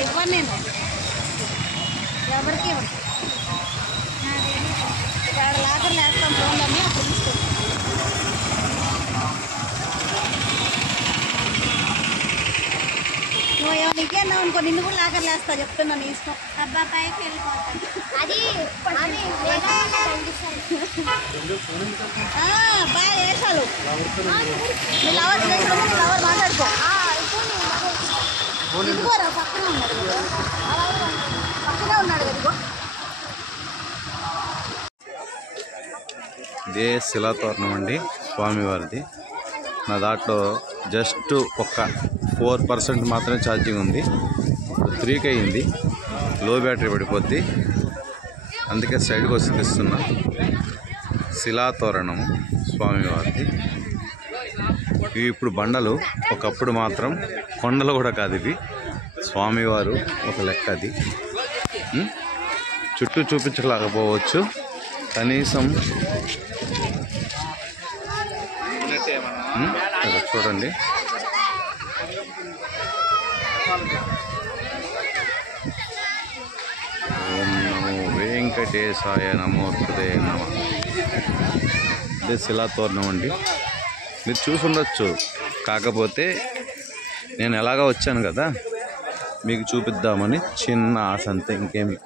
ఇవ్వను నేను ఎవరికి ఇక్కడ లాకర్లు వేస్తాం ఫోన్లని అప్పుడు తీసుకో. నువ్వు ఏమైనా ఇంకేనా అనుకో నిన్ను కూడా లాకర్లు వేస్తా చెప్తున్నా నీ ఇష్టం. అబ్బా పైకి వెళ్ళిపోతాను అది బాగా వేసాలు మీ లవర్ మాట్లాడుకో. ఇదిగోరా పక్కనే ఉన్నాడు పక్కనే ఉన్నాడు ఇదిగో. ఇదే శిలాతోరణం అండి స్వామివారిది. నా దాంట్లో జస్ట్ ఒక 4% మాత్రమే ఛార్జింగ్ ఉంది. 3కి అయింది. లో బ్యాటరీ పడిపోద్ది. అందుకే సైడ్కి వచ్చి తెస్తున్నా. శిలాతోరణము స్వామివారిది. ఇవి ఇప్పుడు బండలు, ఒకప్పుడు మాత్రం కొండలు కూడా కాదు ఇవి. స్వామివారు ఒక లెక్క అది. చుట్టూ చూపించలేకపోవచ్చు, కనీసం చూడండి. ఓం నమో వెంకటేశాయ నమోస్తుతే నమః. ఇదే శిలాతోరణం అండి. మీరు చూసి ఉండొచ్చు, కాకపోతే నేను ఎలాగా వచ్చాను కదా మీకు చూపిద్దామని చిన్న ఆశ అంతే, ఇంకేమి.